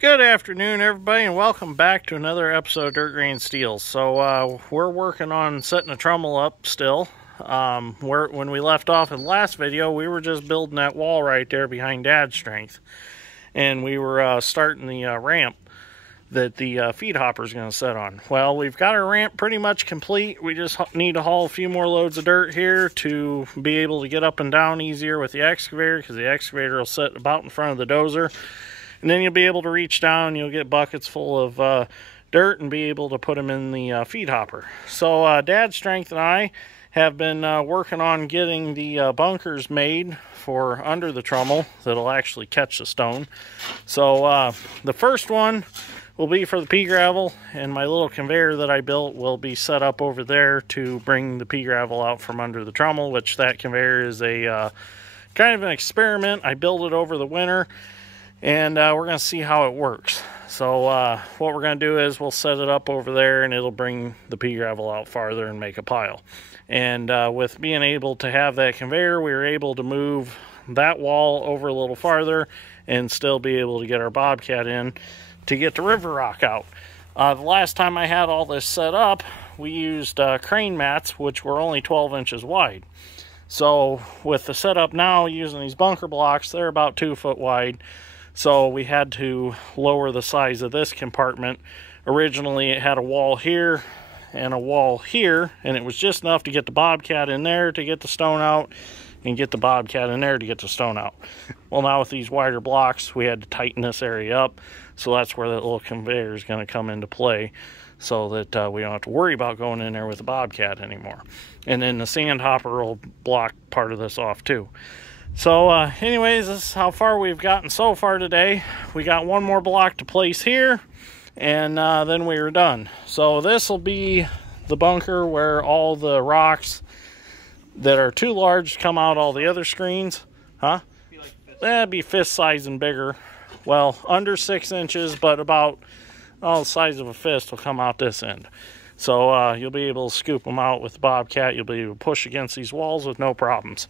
Good afternoon, everybody, and welcome back to another episode of Dirt Grain Steel. So we're working on setting a trommel up still. When we left off in the last video, we were just building that wall right there behind Dad's strength, and we were starting the ramp that the feed hopper is going to set on. Well, we've got our ramp pretty much complete. We just need to haul a few more loads of dirt here to be able to get up and down easier with the excavator, because the excavator will sit about in front of the dozer. And then you'll be able to reach down, you'll get buckets full of dirt and be able to put them in the feed hopper. So Dad's strength and I have been working on getting the bunkers made for under the trommel that'll actually catch the stone. So the first one will be for the pea gravel, and my little conveyor that I built will be set up over there to bring the pea gravel out from under the trommel, which that conveyor is a kind of an experiment. I built it over the winter, and we're going to see how it works. So what we're going to do is we'll set it up over there, and it'll bring the pea gravel out farther and make a pile. And with being able to have that conveyor, we were able to move that wall over a little farther and still be able to get our bobcat in to get the river rock out. The last time I had all this set up, we used crane mats, which were only 12 inches wide. So with the setup now using these bunker blocks, they're about 2 foot wide. So we had to lower the size of this compartment. Originally it had a wall here and a wall here, and it was just enough to get the bobcat in there to get the stone out, and get the bobcat in there to get the stone out. Well, now with these wider blocks, we had to tighten this area up, so that's where that little conveyor is going to come into play, so that we don't have to worry about going in there with the bobcat anymore. And then the sand hopper will block part of this off too. So anyways, this is how far we've gotten so far today. We got one more block to place here, and then we were done. So this will be the bunker where all the rocks that are too large to come out all the other screens. That'd be fist size and bigger. Well, under 6 inches, but about the size of a fist will come out this end. So you'll be able to scoop them out with the bobcat. You'll be able to push against these walls with no problems.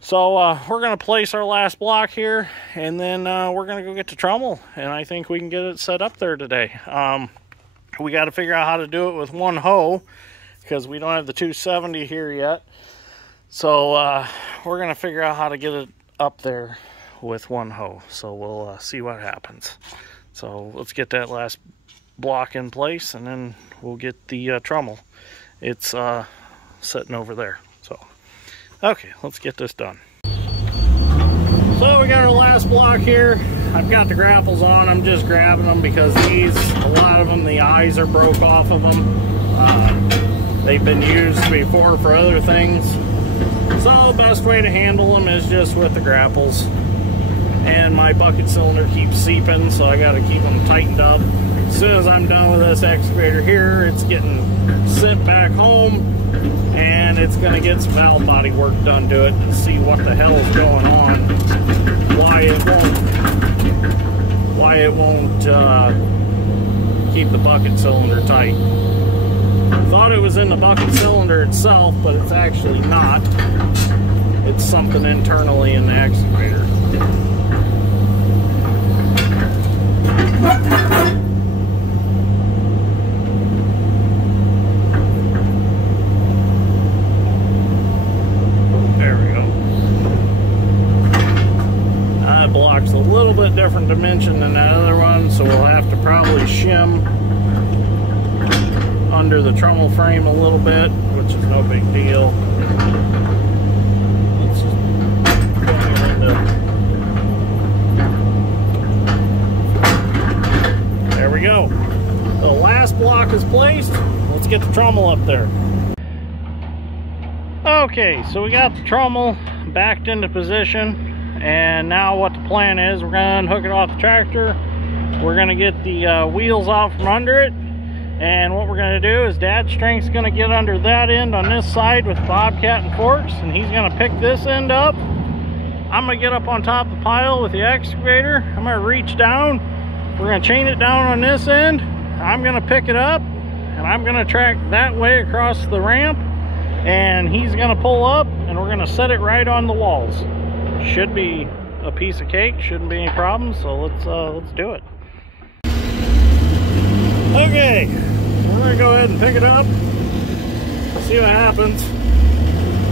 So we're going to place our last block here, and then we're going to go get the trommel, and I think we can get it set up there today. We got to figure out how to do it with one hoe, because we don't have the 270 here yet. So we're going to figure out how to get it up there with one hoe. So we'll see what happens. So let's get that last block in place, and then we'll get the trommel. It's sitting over there. So okay, let's get this done. So we got our last block here. I've got the grapples on. I'm just grabbing them because these, a lot of them, the eyes are broke off of them. They've been used before for other things. So the best way to handle them is just with the grapples. And my bucket cylinder keeps seeping, so I got to keep them tightened up. As soon as I'm done with this excavator here, it's getting sent back home, and it's going to get some valve body work done to it to see what the hell is going on, why it won't keep the bucket cylinder tight. Thought it was in the bucket cylinder itself, but it's actually not. It's something internally in the excavator. Block's a little bit different dimension than that other one, so we'll have to probably shim under the trommel frame a little bit, which is no big deal. Let's just put it into... There we go. The last block is placed. Let's get the trommel up there. Okay, so we got the trommel backed into position. And now what the plan is, we're going to unhook it off the tractor. We're going to get the wheels out from under it. And what we're going to do is Dad's strength's going to get under that end on this side with bobcat and forks. And he's going to pick this end up. I'm going to get up on top of the pile with the excavator. I'm going to reach down. We're going to chain it down on this end. I'm going to pick it up. And I'm going to track that way across the ramp. And he's going to pull up. And we're going to set it right on the walls. Should be a piece of cake, shouldn't be any problem, so let's do it. Okay, we're gonna go ahead and pick it up, see what happens.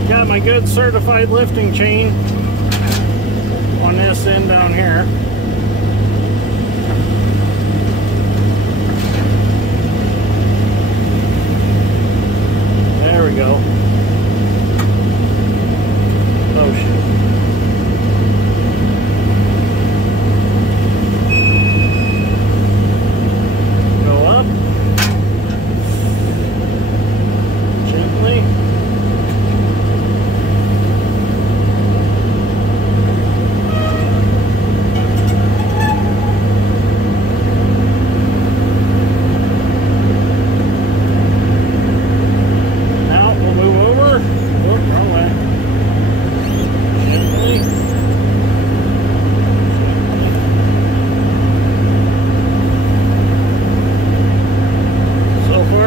Got my good certified lifting chain on this end down here. There we go. Oh shit. Go up. Gently.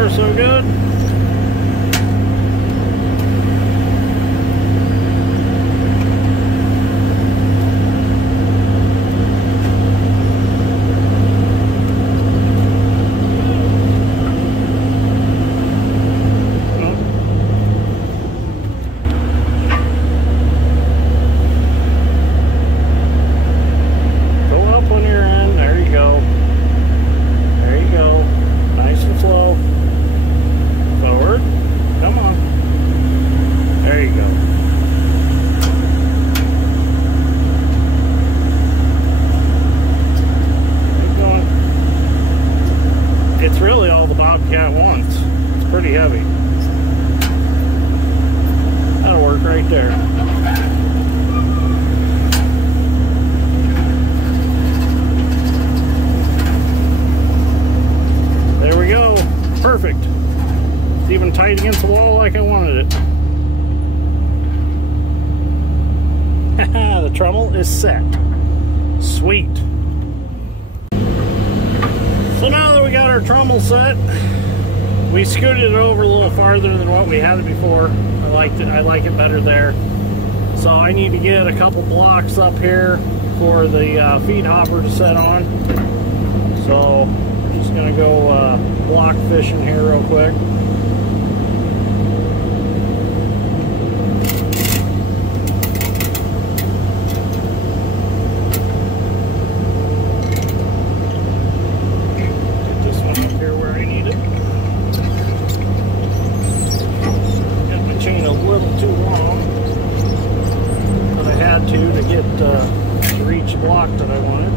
So good. Go up on your end. There you go. There you go. Nice and slow. Forward. Come on. There you go. Keep going. It's really all the Bobcat wants. It's pretty heavy. That'll work right there. There we go. Perfect. It's even tight against the wall like I wanted it. The Trommel is set. Sweet. So now that we got our Trommel set, we scooted it over a little farther than what we had it before. I like it better there. So I need to get a couple blocks up here for the feed hopper to set on. So I'm just gonna go block fishing here real quick. To get to reach the block that I wanted.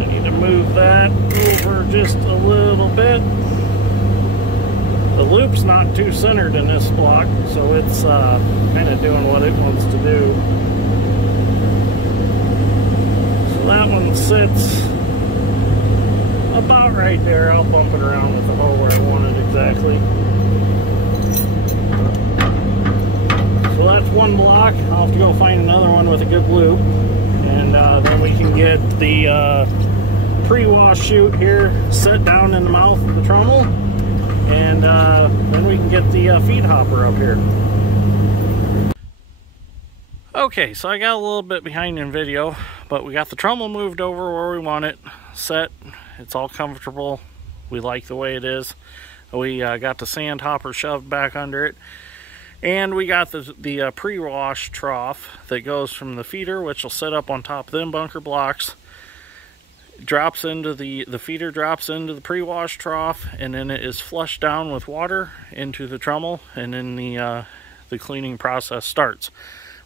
I need to move that over just a little bit. The loop's not too centered in this block, so it's kind of doing what it wants to do. So that one sits about right there. I'll bump it around with the hole where I want it exactly. So that's one block. I'll have to go find another one with a good loop, and then we can get the pre-wash chute here set down in the mouth of the Trommel, and then we can get the feed hopper up here. Okay, so I got a little bit behind in video, but we got the Trommel moved over where we want it set. It's all comfortable. We like the way it is. We got the sand hopper shoved back under it. And we got the pre-wash trough that goes from the feeder, which will set up on top of them bunker blocks. Drops into the feeder drops into the pre-wash trough, and then it is flushed down with water into the Trommel, and then the cleaning process starts.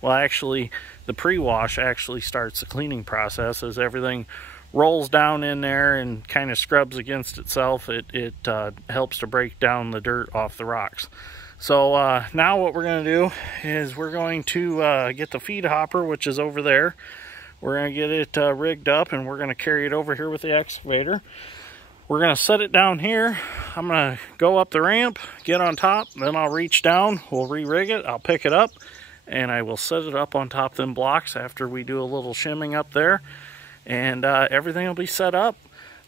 Well, actually, the pre-wash actually starts the cleaning process as everything rolls down in there and kind of scrubs against itself. It helps to break down the dirt off the rocks. So now what we're going to do is we're going to get the feed hopper, which is over there. We're going to get it rigged up, and we're going to carry it over here with the excavator. We're going to set it down here. I'm going to go up the ramp, get on top, then I'll reach down, we'll re-rig it, I'll pick it up, and I will set it up on top of them blocks after we do a little shimming up there. And everything will be set up,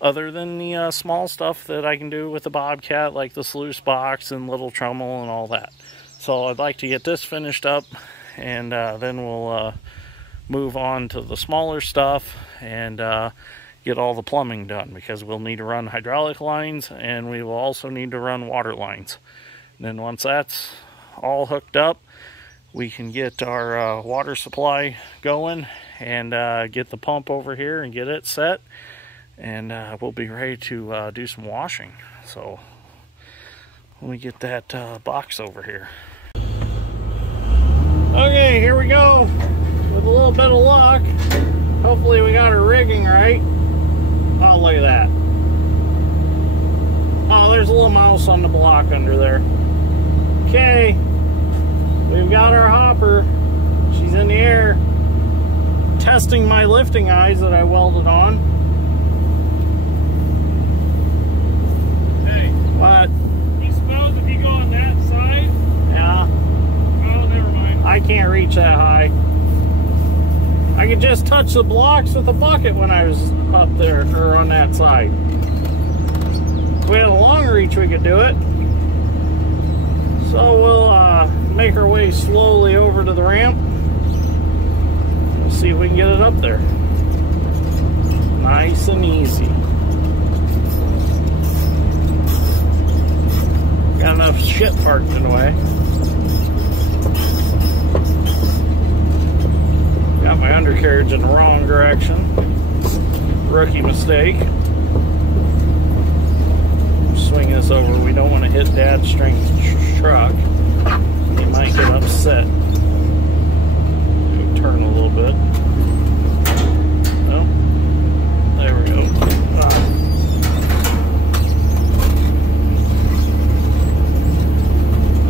other than the small stuff that I can do with the Bobcat, like the sluice box and little Trommel and all that. So I'd like to get this finished up, and then we'll move on to the smaller stuff and get all the plumbing done, because we'll need to run hydraulic lines and we will also need to run water lines. And then once that's all hooked up, we can get our water supply going and get the pump over here and get it set, and we'll be ready to do some washing. So let me get that box over here. Okay, here we go. With a little bit of luck, hopefully we got our rigging right. Oh, look at that. Oh, there's a little mouse on the block under there. Okay, we've got our hopper. She's in the air, testing my lifting eyes that I welded on. Hey. What? You suppose if you go on that side? Yeah. Oh, never mind. I can't reach that high. I could just touch the blocks with the bucket when I was up there, or on that side. If we had a long reach, we could do it. So we'll make our way slowly over to the ramp. We'll see if we can get it up there. Nice and easy. Got enough shit parked in the way. Got my undercarriage in the wrong direction. Rookie mistake. Swing this over. We don't want to hit Dad's strength truck. He might get upset. Maybe turn a little bit. Oh, there we go.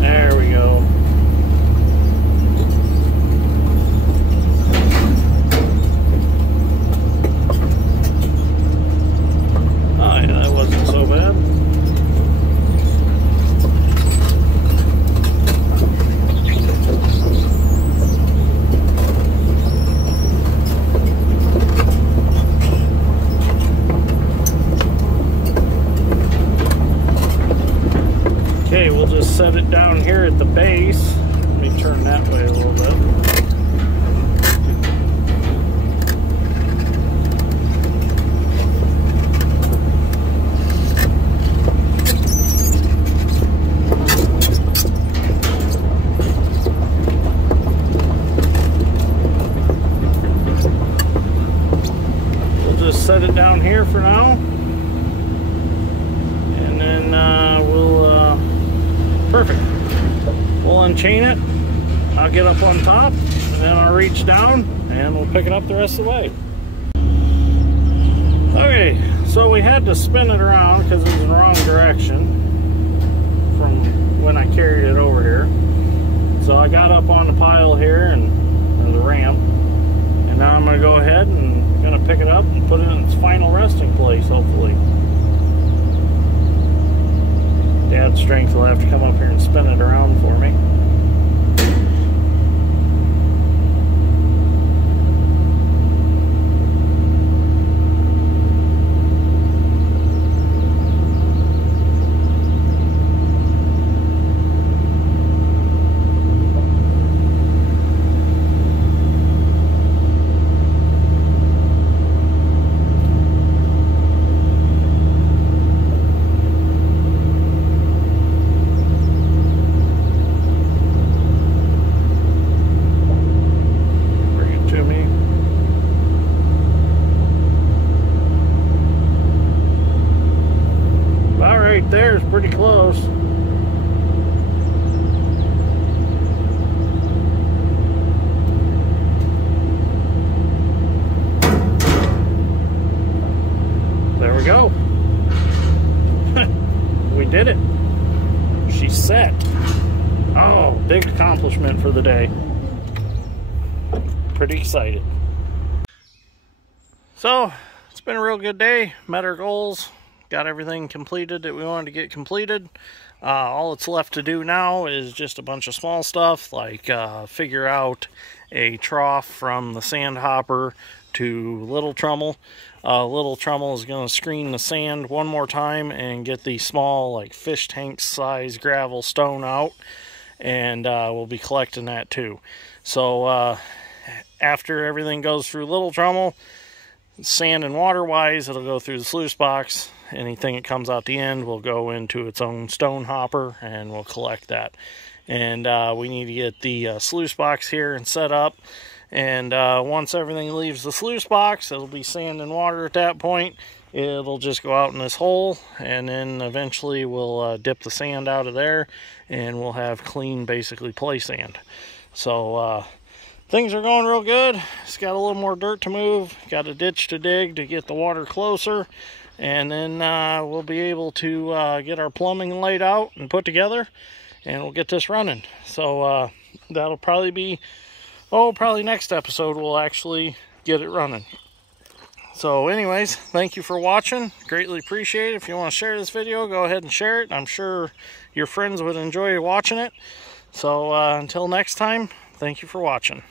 There we go. Oh yeah, that wasn't so bad. Okay, we'll just set it down here at the base. Let me turn that way a little bit. We'll just set it down here for now. And then perfect. We'll unchain it. I'll get up on top, and then I'll reach down, and we'll pick it up the rest of the way. Okay, so we had to spin it around because it was in the wrong direction from when I carried it over here. So I got up on the pile here, or the ramp, and now I'm going to go ahead and going to pick it up and put it in its final resting place, hopefully. Dad's strength will have to come up here and spin it around for me. There is pretty close. There we go. We did it. She's set. Oh, big accomplishment for the day. Pretty excited. So, it's been a real good day. Met our goals. Got everything completed that we wanted to get completed. All it's left to do now is just a bunch of small stuff, like figure out a trough from the sand hopper to Little Trommel. Little Trommel is going to screen the sand one more time and get the small, like fish tank size gravel stone out, and we'll be collecting that too. So after everything goes through Little Trommel, sand and water wise, it'll go through the sluice box. Anything that comes out the end will go into its own stone hopper, and we'll collect that. And we need to get the sluice box here and set up. And once everything leaves the sluice box, it'll be sand and water at that point. It'll just go out in this hole, and then eventually we'll dip the sand out of there, and we'll have clean, basically, play sand. So things are going real good. It's got a little more dirt to move, got a ditch to dig to get the water closer, and then we'll be able to get our plumbing laid out and put together, and we'll get this running. So that'll probably be, probably next episode we'll actually get it running. So anyways, thank you for watching. Greatly appreciate it. If you want to share this video, go ahead and share it. I'm sure your friends would enjoy watching it. So until next time, thank you for watching.